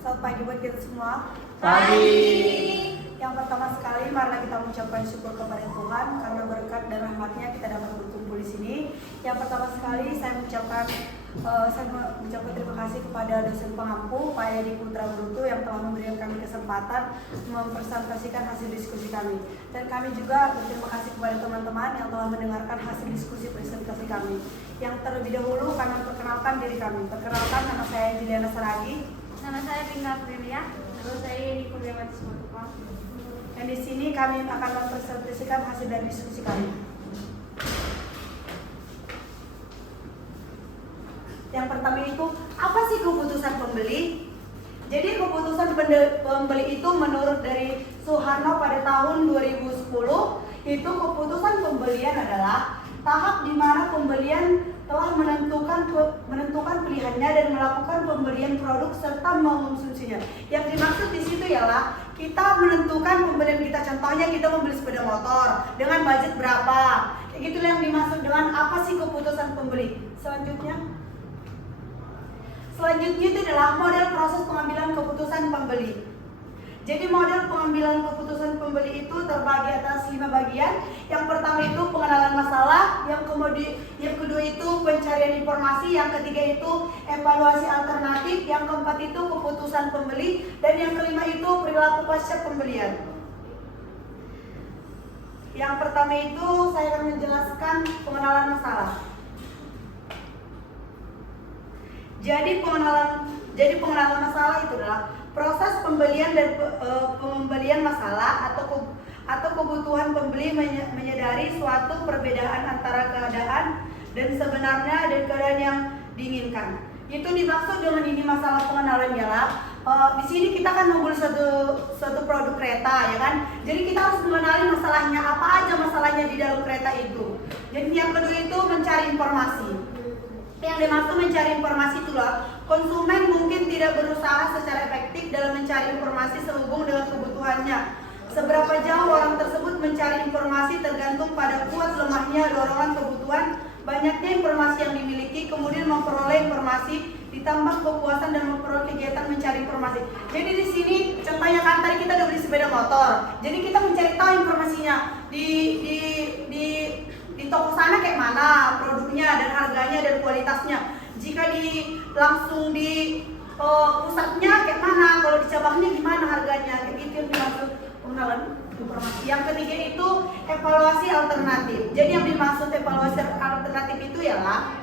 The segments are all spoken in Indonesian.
Selamat pagi buat kita semua. Pagi. Yang pertama sekali, marilah kita mengucapkan syukur kepada Tuhan karena berkat dan rahmat-Nya kita dapat berkumpul di sini. Yang pertama sekali, saya mengucapkan terima kasih kepada dosen pengampu Pak Yadi Putra Brutu yang telah memberikan kami kesempatan mempresentasikan hasil diskusi kami. Dan kami juga berterima kasih kepada teman-teman yang telah mendengarkan hasil diskusi presentasi kami. Yang terlebih dahulu kami perkenalkan diri kami. Perkenalkan, nama saya Juliana Saragi. Nama saya Tinggal Prilia. Lalu saya di Kurniawati Simatupang. Dan di sini kami akan mempresentasikan hasil dari diskusi kami. Yang pertama itu, apa sih keputusan pembeli? Jadi keputusan pembeli itu menurut dari Suharno pada tahun 2010, itu keputusan pembelian adalah tahap di mana pembelian telah menentukan pilihannya dan melakukan pembelian produk serta mengonsumsinya. Yang dimaksud di situ ialah kita menentukan pembelian kita. Contohnya kita membeli sepeda motor dengan budget berapa. Kayak gitu yang dimaksud dengan apa sih keputusan pembeli. Selanjutnya itu adalah model proses pengambilan keputusan pembeli. Jadi model pengambilan keputusan pembeli itu terbagi atas 5 bagian. Yang pertama itu pengenalan masalah, yang kedua itu pencarian informasi, yang ketiga itu evaluasi alternatif, yang keempat itu keputusan pembeli, dan yang kelima itu perilaku pasca pembelian. Yang pertama itu saya akan menjelaskan pengenalan masalah. Jadi pengenalan masalah itu adalah proses pembelian dan pembelian masalah atau kebutuhan pembeli menyadari suatu perbedaan antara keadaan dan sebenarnya dan keadaan yang diinginkan. Itu dimaksud dengan ini masalah pengenalan ialah di sini kita kan membeli suatu produk kereta, ya kan? Jadi kita harus mengenali masalahnya, apa aja masalahnya di dalam kereta itu. Jadi yang kedua itu mencari informasi. Yang dimaksud mencari informasi itulah konsumen mungkin tidak berusaha secara efektif dalam mencari informasi sehubung dengan kebutuhannya. Seberapa jauh orang tersebut mencari informasi tergantung pada kuat lemahnya dorongan kebutuhan, banyaknya informasi yang dimiliki, kemudian memperoleh informasi, ditambah kepuasan dan memperoleh kegiatan mencari informasi. Jadi di sini contohnya kan tadi kita udah beli sepeda motor. Jadi kita mencari tahu informasinya di toko sana kayak mana produknya dan harganya dan kualitasnya. Jika langsung di pusatnya kayak mana, kalau di cabangnya gimana harganya, kayak gitu yang dimaksud pengenalan informasi. Yang ketiga itu evaluasi alternatif. Jadi yang dimaksud evaluasi alternatif itu ialah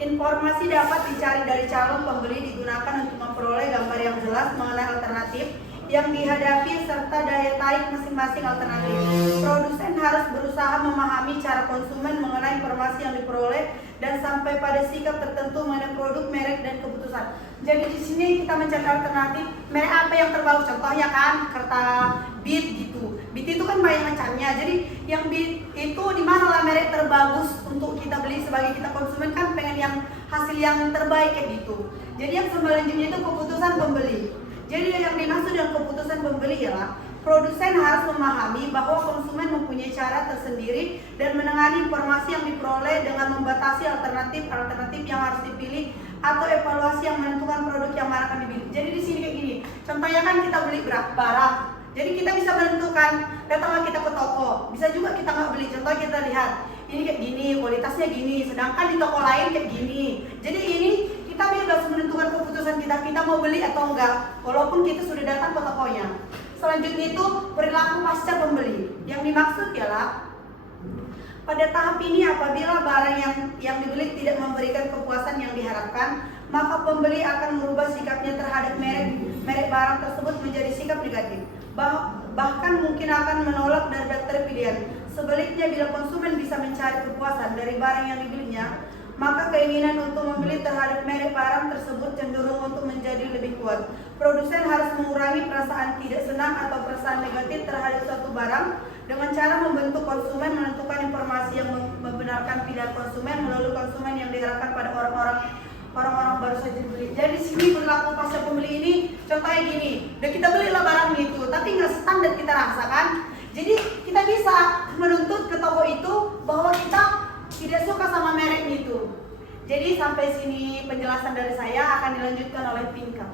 informasi dapat dicari dari calon pembeli digunakan untuk memperoleh gambar yang jelas mengenai alternatif yang dihadapi serta daya tarik masing-masing alternatif. Produsen harus berusaha memahami cara konsumen mengenai informasi yang diperoleh dan sampai pada sikap tertentu mengenai produk, merek, dan keputusan. Jadi di sini kita mencari alternatif merek apa yang terbagus. Contohnya kan kereta Beat gitu. Beat itu kan banyak macamnya. Jadi yang Beat itu di mana lah merek terbagus untuk kita beli sebagai kita konsumen kan pengen yang hasil yang terbaik kayak gitu. Jadi yang selanjutnya itu keputusan pembeli. Jadi yang dimaksud dengan keputusan pembeli ialah produsen harus memahami bahwa konsumen mempunyai cara tersendiri dan menangani informasi yang diperoleh dengan membatasi alternatif yang harus dipilih atau evaluasi yang menentukan produk yang mana akan dipilih. Jadi di sini kayak gini. Contohnya kan kita beli barang. Jadi kita bisa menentukan, datanglah kita ke toko. Bisa juga kita nggak beli. Contohnya kita lihat, ini kayak gini, kualitasnya gini. Sedangkan di toko lain kayak gini. Jadi ini kita bebas menentukan keputusan kita mau beli atau enggak, walaupun kita sudah datang ke tokonya. Selanjutnya itu perilaku pasca pembeli. Yang dimaksud ialah pada tahap ini apabila barang yang dibeli tidak memberikan kepuasan yang diharapkan, maka pembeli akan merubah sikapnya terhadap merek barang tersebut menjadi sikap negatif. Bahkan mungkin akan menolak dari daftar pilihan. Sebaliknya, bila konsumen bisa mencari kepuasan dari barang yang dibelinya, maka keinginan untuk membeli terhadap merek barang tersebut cenderung untuk menjadi lebih kuat. Produsen harus mengurangi perasaan tidak senang atau perasaan negatif terhadap suatu barang dengan cara membentuk konsumen menentukan informasi yang membenarkan pilihan konsumen melalui konsumen yang diarahkan pada orang-orang baru saja beli. Jadi di sini perilaku pasca pembeli ini contohnya gini, udah kita belilah barang itu, tapi nggak standar kita rasakan. Jadi kita bisa menuntut ke toko itu bahwa kita tidak suka sama merek itu. Jadi sampai sini penjelasan dari saya, akan dilanjutkan oleh Pinka.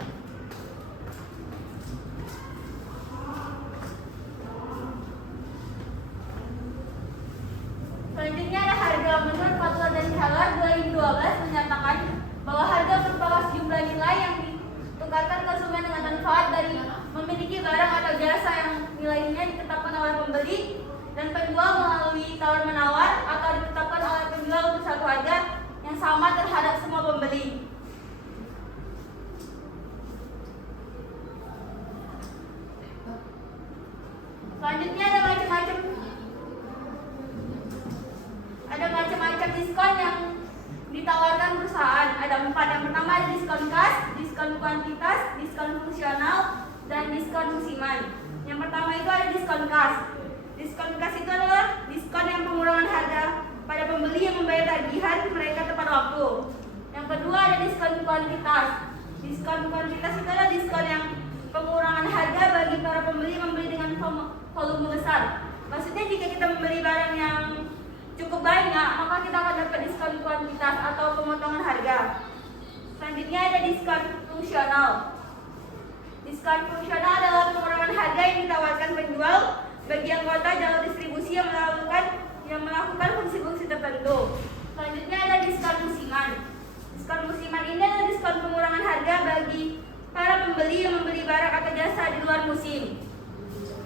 dan penjual melalui tawar-menawar atau ditetapkan oleh penjual untuk satu harga yang sama terhadap semua pembeli. Selanjutnya ada macam-macam diskon yang ditawarkan perusahaan. Ada 4. Yang pertama ada diskon cash, diskon kuantitas, diskon fungsional, dan diskon musiman. Yang pertama itu ada diskon cash. Diskon cash itu adalah diskon yang pengurangan harga pada pembeli yang membayar tagihan mereka tepat waktu. Yang kedua ada diskon kuantitas. Diskon kuantitas itu adalah diskon yang pengurangan harga bagi para pembeli yang membeli dengan volume besar. Maksudnya jika kita membeli barang yang cukup banyak, maka kita akan dapat diskon kuantitas atau pemotongan harga. Selanjutnya ada diskon fungsional. Diskon fungsional adalah pengurangan harga yang ditawarkan penjual bagi anggota jalur distribusi yang melakukan fungsi-fungsi tertentu. Selanjutnya ada diskon musiman. Diskon musiman ini adalah diskon pengurangan harga bagi para pembeli yang membeli barang atau jasa di luar musim.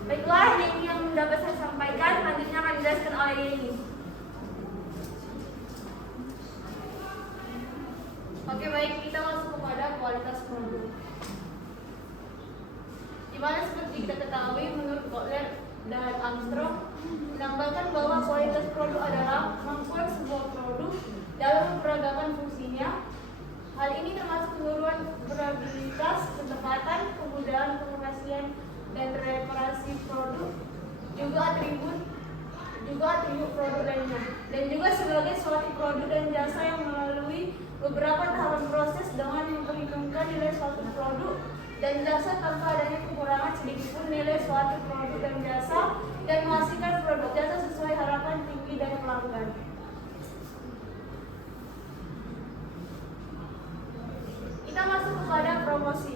Baiklah, ini yang dapat saya sampaikan. Selanjutnya akan dijelaskan oleh Yeni. Oke, baik, kita masuk kepada kualitas produk. Dimana seperti kita ketahui, menurut Kotler dan Armstrong menambahkan bahwa kualitas produk adalah kemampuan sebuah produk dalam memperagakan fungsinya. Hal ini termasuk penurunan durabilitas, ketepatan, kemudahan pengoperasian dan reparasi produk, juga atribut produk lainnya, dan juga sebagai suatu produk dan jasa yang melalui beberapa tahapan proses dengan memperhitungkan nilai suatu produk dan jasa tanpa adanya kekurangan sedikitpun nilai suatu produk dan jasa, dan menghasilkan produk jasa sesuai harapan tinggi dari pelanggan. Kita masuk kepada promosi,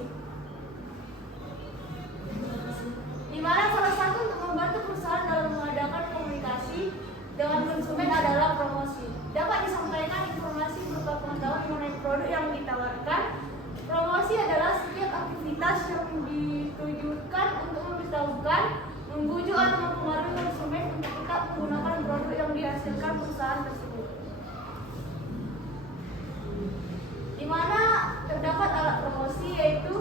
di mana salah satu untuk membantu perusahaan dalam mengadakan komunikasi dengan konsumen adalah promosi. Dapat disampaikan informasi berupa pengetahuan mengenai produk yang ditawarkan. Promosi adalah setiap aktivitas yang ditujukan untuk memberitahukan, membujuk atau mempengaruhi konsumen untuk tetap menggunakan produk yang dihasilkan perusahaan tersebut. Di mana terdapat alat promosi yaitu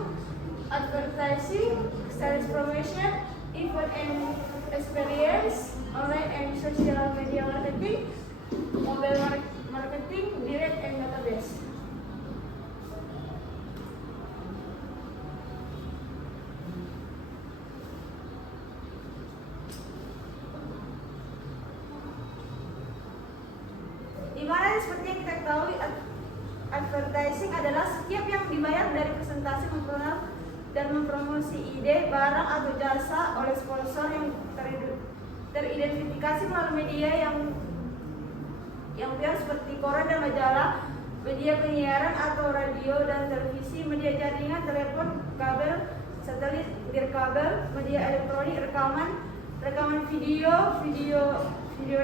advertising, sales promotion, event and experience, online and social media marketing, mobile marketing, direct and database. Di mana seperti yang kita ketahui, advertising adalah setiap yang dibayar dari presentasi memperkenalkan dan mempromosi ide, barang atau jasa oleh sponsor yang teridentifikasi melalui media yang biar seperti koran dan majalah, media penyiaran atau radio dan televisi, media jaringan, telepon, kabel, satelit, nirkabel, media elektronik, rekaman video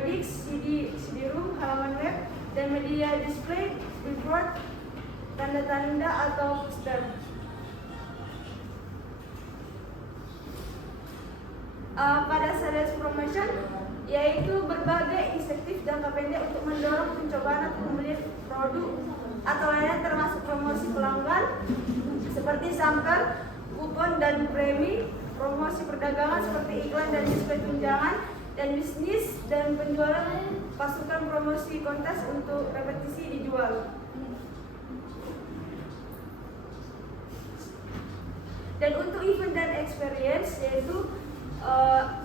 disc, CD-ROM, halaman web, dan media display, billboard, tanda-tanda atau poster. Pada sales promotion, yaitu berbagai insentif jangka pendek untuk mendorong pencobaan atau pembelian produk atau lainnya, termasuk promosi pelanggan seperti sampel, kupon dan premi, promosi perdagangan seperti iklan dan display tunjangan, dan bisnis dan penjualan pasukan promosi kontes untuk repetisi dijual. Dan untuk event dan experience, yaitu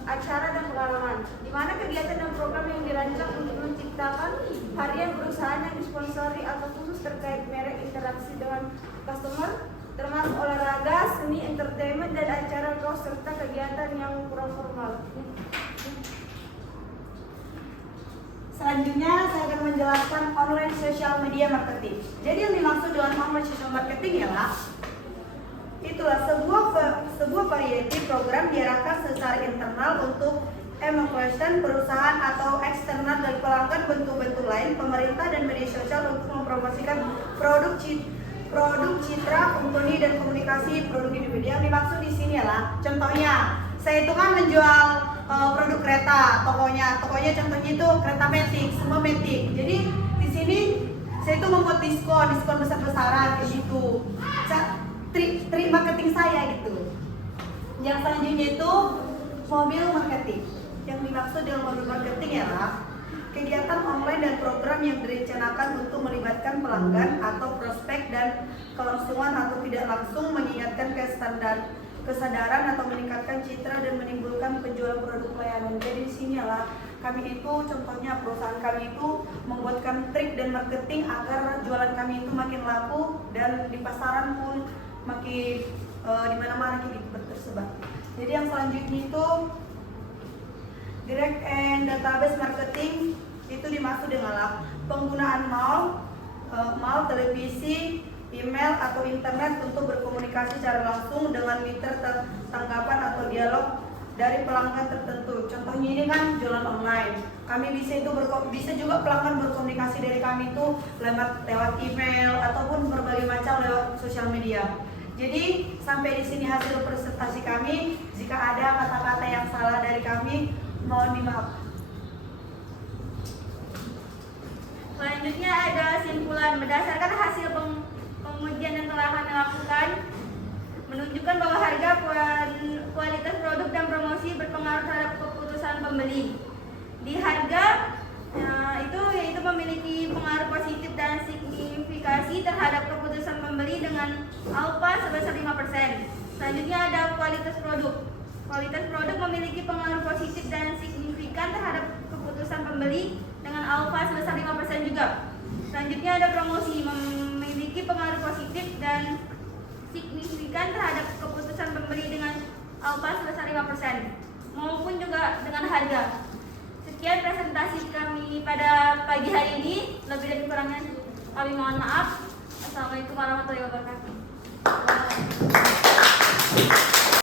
acara dan pengalaman, di mana kegiatan dan program yang dirancang untuk menciptakan harian perusahaan yang disponsori atau khusus terkait merek, interaksi dengan customer, termasuk olahraga, seni, entertainment, dan acara kaos serta kegiatan yang kurang formal. Selanjutnya saya akan menjelaskan online social media marketing. Jadi yang dimaksud dengan online social marketing ialah itulah sebuah variety program diarahkan secara internal untuk mengkoneksikan perusahaan atau eksternal dari pelanggan, bentuk-bentuk lain, pemerintah dan media sosial untuk mempromosikan produk citra, company dan komunikasi produk individu. Yang dimaksud di sini adalah contohnya saya itu kan menjual produk kereta, tokonya contohnya itu kereta Matic, semua Matic. Jadi di sini saya itu membuat diskon besar-besaran kayak gitu. Trik marketing saya gitu. Yang selanjutnya itu mobil marketing. Yang dimaksud dengan mobil marketing ialah kegiatan online dan program yang direncanakan untuk melibatkan pelanggan atau prospek dan kelangsungan atau tidak langsung mengingatkan kesadaran atau meningkatkan citra dan menimbulkan penjualan produk pelayanan. Jadi di sini adalah kami itu contohnya perusahaan kami itu membuatkan trik dan marketing agar jualan kami itu makin laku dan di pasaran pun makin di mana-mana gitu tersebar. Jadi yang selanjutnya itu direct and database marketing itu dimaksud dengan penggunaan mall, televisi, email atau internet untuk berkomunikasi secara langsung dengan mitra tanggapan atau dialog dari pelanggan tertentu. Contohnya ini kan jualan online. Kami bisa juga pelanggan berkomunikasi dari kami itu lewat email ataupun berbagai macam lewat sosial media. Jadi sampai di sini hasil presentasi kami. Jika ada kata-kata yang salah dari kami, mohon dimaaf. Selanjutnya ada simpulan. Berdasarkan hasil pengujian yang telah kami lakukan, menunjukkan bahwa harga, kualitas produk dan promosi berpengaruh terhadap keputusan pembeli. Di harga yaitu memiliki pengaruh positif dan signifikasi terhadap keputusan pembeli dengan alfa sebesar 5%. Selanjutnya ada kualitas produk. Kualitas produk memiliki pengaruh positif dan signifikan terhadap keputusan pembeli dengan alfa sebesar 5% juga. Selanjutnya ada promosi, memiliki pengaruh positif dan signifikan terhadap keputusan pembeli dengan alfa sebesar 5% maupun juga dengan harga. Sekian presentasi kami pada pagi hari ini. Lebih dan kurangnya kami mohon maaf. Assalamualaikum warahmatullahi wabarakatuh.